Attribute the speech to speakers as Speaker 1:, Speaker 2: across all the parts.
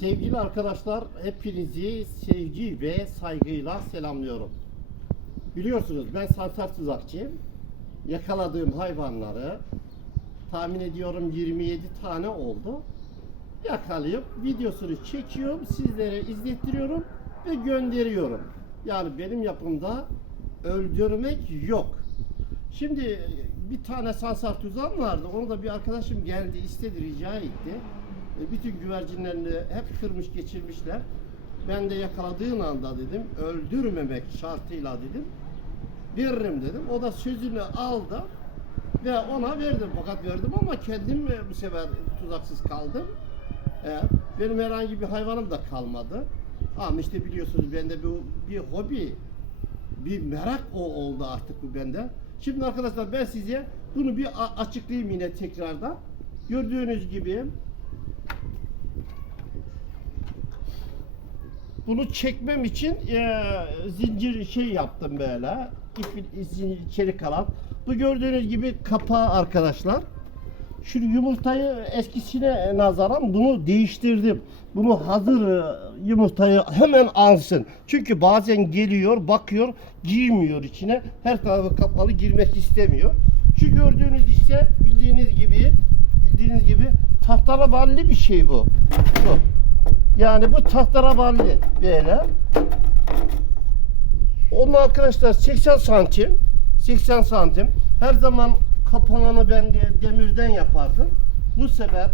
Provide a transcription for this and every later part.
Speaker 1: Sevgili arkadaşlar, hepinizi sevgi ve saygıyla selamlıyorum. Biliyorsunuz ben sansar tuzakçıyım. Yakaladığım hayvanları tahmin ediyorum 27 tane oldu. Yakalayıp videosunu çekiyorum, sizlere izlettiriyorum ve gönderiyorum. Yani benim yapımda öldürmek yok. Şimdi bir tane sansar tuzağım vardı. Onu da bir arkadaşım geldi istedi rica etti. E, Bütün güvercinlerini hep kırmış geçirmişler. Ben de yakaladığın anda dedim öldürmemek şartıyla dedim veririm dedim. O da sözünü aldı ve ona verdim. Fakat verdim ama kendim bu sefer tuzaksız kaldım. E, benim herhangi bir hayvanım da kalmadı. Ama işte biliyorsunuz bende bu bir hobi, bir merak o oldu artık bu bende. Şimdi arkadaşlar ben size bunu bir açıklayayım yine tekrardan. Gördüğünüz gibi bunu çekmem için e, zincir şey yaptım böyle. İpin içeri kalan. Bu gördüğünüz gibi kapağı arkadaşlar. Şu yumurtayı eskisine nazaran bunu değiştirdim. Bunu hazır e, yumurtayı hemen alsın. Çünkü bazen geliyor, bakıyor, girmiyor içine. Her tarafı kapalı girmek istemiyor. Şu gördüğünüz ise bildiğiniz gibi bildiğiniz gibi tahtaravalli bir şey bu. Bu. Yani bu tahtaravalli böyle. Onun arkadaşlar 80 santim 80 santim her zaman kapağını ben de demirden yapardım. Bu sefer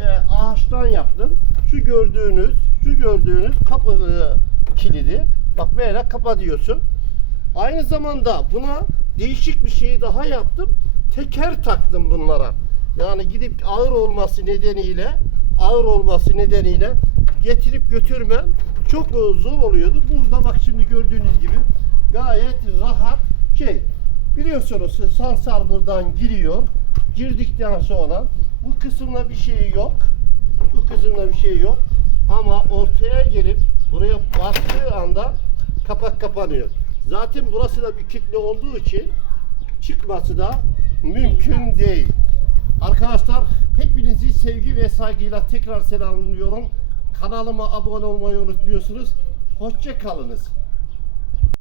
Speaker 1: e, ağaçtan yaptım. Şu gördüğünüz şu gördüğünüz kapı e, kilidi bak böyle kapatıyorsun. Aynı zamanda buna değişik bir şey daha yaptım. Teker taktım bunlara. Yani gidip ağır olması nedeniyle ağır olması nedeniyle getirip götürmem çok e, zor oluyordu. Burada bak şimdi gördüğünüz gibi gayet rahat şey biliyorsunuz sansar buradan giriyor. Girdikten sonra bu kısımda bir şey yok. Bu kısımda bir şey yok. Ama ortaya gelip buraya bastığı anda kapak kapanıyor. Zaten burası da bir kitle olduğu için çıkması da mümkün değil. Arkadaşlar hepinizi sevgi ve saygıyla tekrar selamlıyorum. Kanalıma abone olmayı unutmuyorsunuz. Hoşça kalınız.